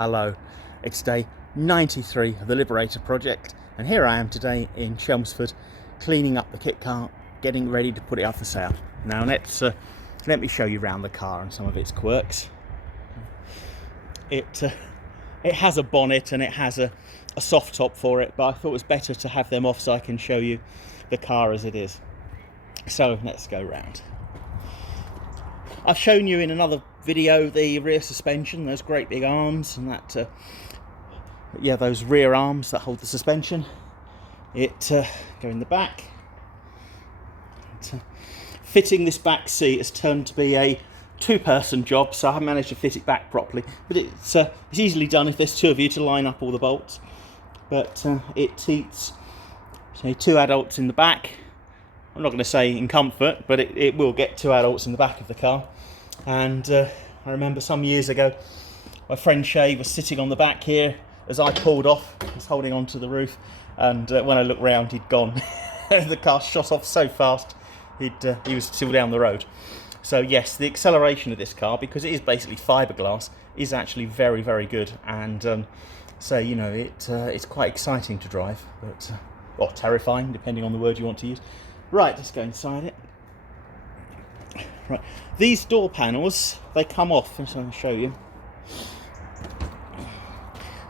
Hello, it's day 93 of the Liberator project, and here I am today in Chelmsford cleaning up the kit car, getting ready to put it up for sale. Now let me show you around the car and some of its quirks. It has a bonnet and it has a soft top for it, but I thought it was better to have them off so I can show you the car as it is. So let's go round. I've shown you in another video the rear suspension, those great big arms, and that those rear arms that hold the suspension. Go in the back. Fitting this back seat has turned to be a two-person job, so I haven't managed to fit it back properly, but it's easily done if there's two of you to line up all the bolts. But it seats, say, two adults in the back. I'm not going to say in comfort, but it will get two adults in the back of the car. And I remember some years ago, my friend Shay was sitting on the back here as I pulled off. He was holding onto the roof, and when I looked round, he'd gone. The car shot off so fast, he was still down the road. So yes, the acceleration of this car, because it is basically fiberglass, is actually very, very good. And so, you know, it's quite exciting to drive, but or terrifying, depending on the word you want to use. Right, let's go inside it. Right, these door panels, they come off, so I'm going to show you.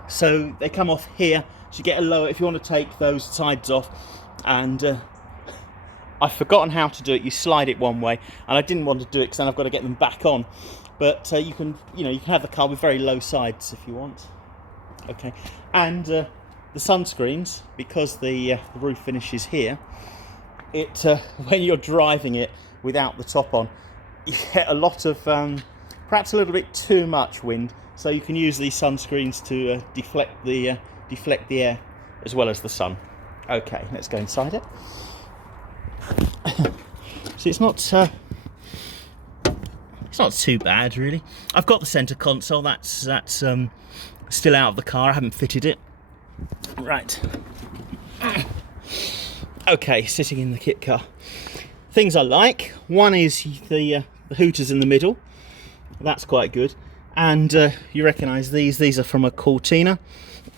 So they come off here, so you get a lower, if you want to take those sides off. And I've forgotten how to do it. You slide it one way, and I didn't want to do it because then I've got to get them back on. But you can have the car with very low sides if you want. Okay, and the sunscreens, because the roof finishes here, when you're driving it without the top on, you get a lot of perhaps a little bit too much wind, so you can use these sunscreens to deflect the air as well as the sun. Okay, let's go inside it. So it's not too bad really. I've got the centre console, that's still out of the car. I haven't fitted it. Right. Okay, sitting in the kit car. Things I like. One is the hooters in the middle. That's quite good. And you recognise these. These are from a Cortina.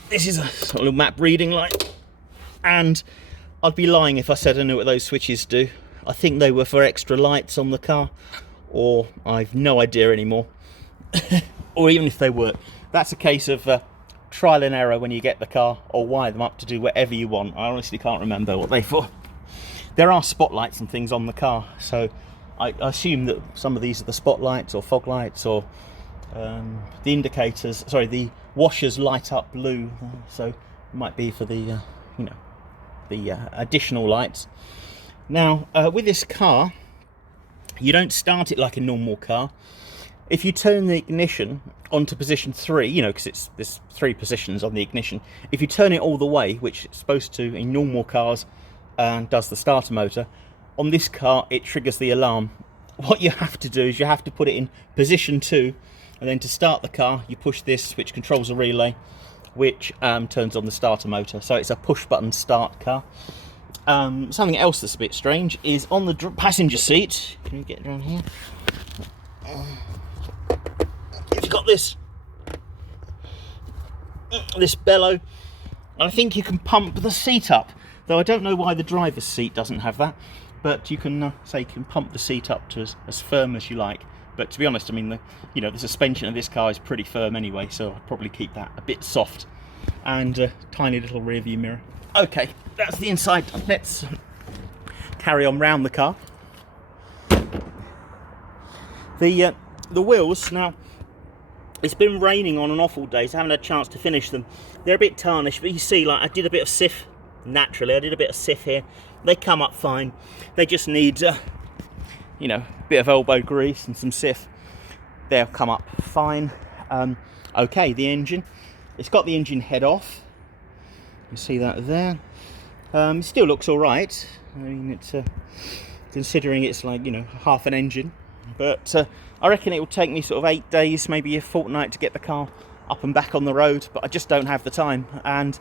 This is a sort of little map reading light. And I'd be lying if I said I knew what those switches do. I think they were for extra lights on the car, or I've no idea anymore. Or even if they work. That's a case of trial and error when you get the car, or wire them up to do whatever you want. I honestly can't remember what they're for. There are spotlights and things on the car, so I assume that some of these are the spotlights or fog lights, or the indicators, sorry, the washers light up blue, so it might be for the additional lights. Now with this car, you don't start it like a normal car. If you turn the ignition onto position 3, because there's 3 positions on the ignition. If you turn it all the way, which it's supposed to in normal cars, and does the starter motor, on this car it triggers the alarm. What you have to do is you have to put it in position 2, and then to start the car you push this, which controls a relay, which turns on the starter motor. So it's a push button start car. Something else that's a bit strange is on the passenger seat. Can you get down here? You've got this bellow, and I think you can pump the seat up, though I don't know why the driver's seat doesn't have that, but you can you can pump the seat up to as firm as you like. But to be honest, I mean, the suspension of this car is pretty firm anyway, so I'll probably keep that a bit soft. And a tiny little rear view mirror. Okay, that's the inside. Let's carry on round the car. The wheels, now it's been raining on and off all day, so I haven't had a chance to finish them. They're a bit tarnished, but you see, like, I did a bit of sif, naturally, I did a bit of sif here. They come up fine. They just need, a bit of elbow grease and some sif. They'll come up fine. Okay, the engine. It's got the engine head off. You see that there. It still looks all right. I mean, it's considering it's like, half an engine. But I reckon it will take me sort of 8 days, maybe a fortnight to get the car up and back on the road, but I just don't have the time. And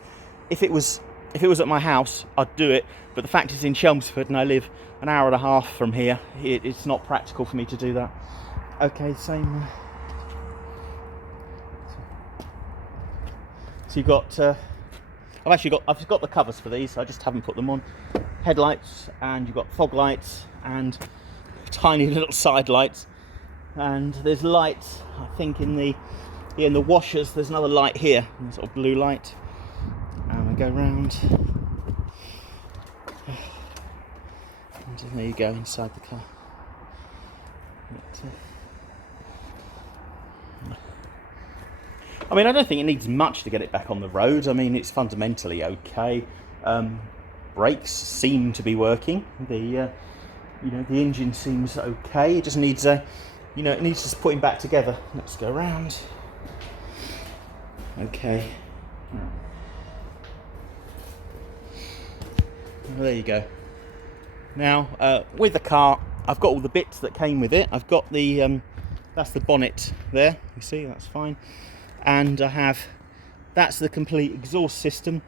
if it was at my house, I'd do it, but the fact it's in Chelmsford and I live an hour and a half from here, it's not practical for me to do that. Okay, same So you've got, I've got the covers for these, I just haven't put them on. Headlights, and you've got fog lights and tiny little side lights, and there's lights, I think in the washers. There's another light here, a sort of blue light, and we go round, and there you go inside the car. I mean, I don't think it needs much to get it back on the road. I mean, it's fundamentally okay. Brakes seem to be working. The engine seems okay. It just needs it needs just putting back together. Let's go around. Okay. Well, there you go. Now, with the car, I've got all the bits that came with it. I've got the that's the bonnet there. You see, that's fine. And that's the complete exhaust system.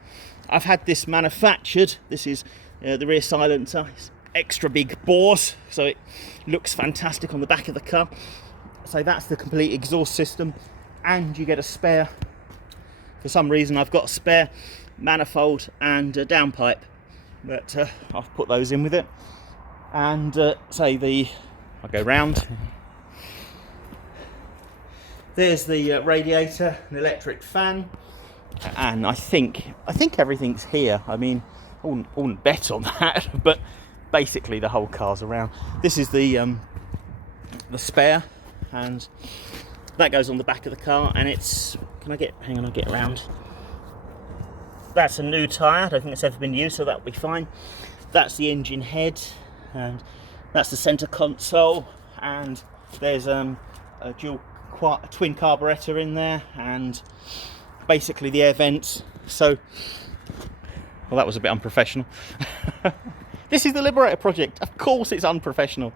I've had this manufactured. This is the rear silencer. It's extra big bores, so it looks fantastic on the back of the car. So that's the complete exhaust system, and you get a spare. For some reason, I've got a spare manifold and a downpipe, but I've put those in with it. And I'll go round. There's the radiator, an electric fan, and I think everything's here. I mean, I wouldn't bet on that, but basically the whole car's around. This is the spare, and that goes on the back of the car, and it's, hang on, I'll get around. That's a new tyre. I don't think it's ever been used, so that'll be fine. That's the engine head, and that's the centre console, and there's a twin carburettor in there, and basically the air vents. So, well, that was a bit unprofessional. This is the Liberator project. Of course it's unprofessional.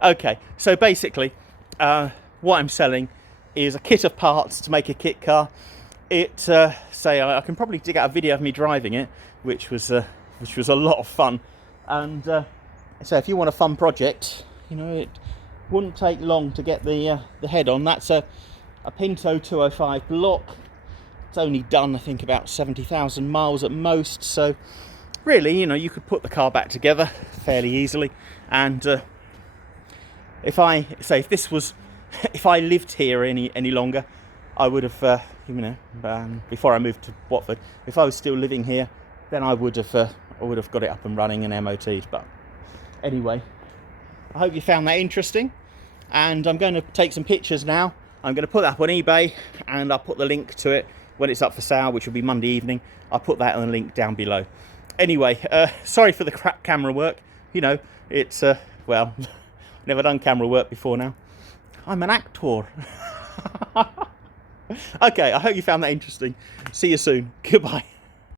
Okay, so basically what I'm selling is a kit of parts to make a kit car. I can probably dig out a video of me driving it, which was a lot of fun. And so if you want a fun project, it wouldn't take long to get the head on. That's a Pinto 205 block. It's only done, I think, about 70,000 miles at most. So really, you could put the car back together fairly easily. And if I lived here any longer, I would have, before I moved to Watford, if I was still living here, then I would have got it up and running and MOT'd. But anyway, I hope you found that interesting, and I'm going to take some pictures now. I'm going to put that up on eBay, and I'll put the link to it when it's up for sale, which will be Monday evening. I'll put that on the link down below. Anyway, sorry for the crap camera work. It's, well, never done camera work before now. I'm an actor. Okay, I hope you found that interesting. See you soon. Goodbye.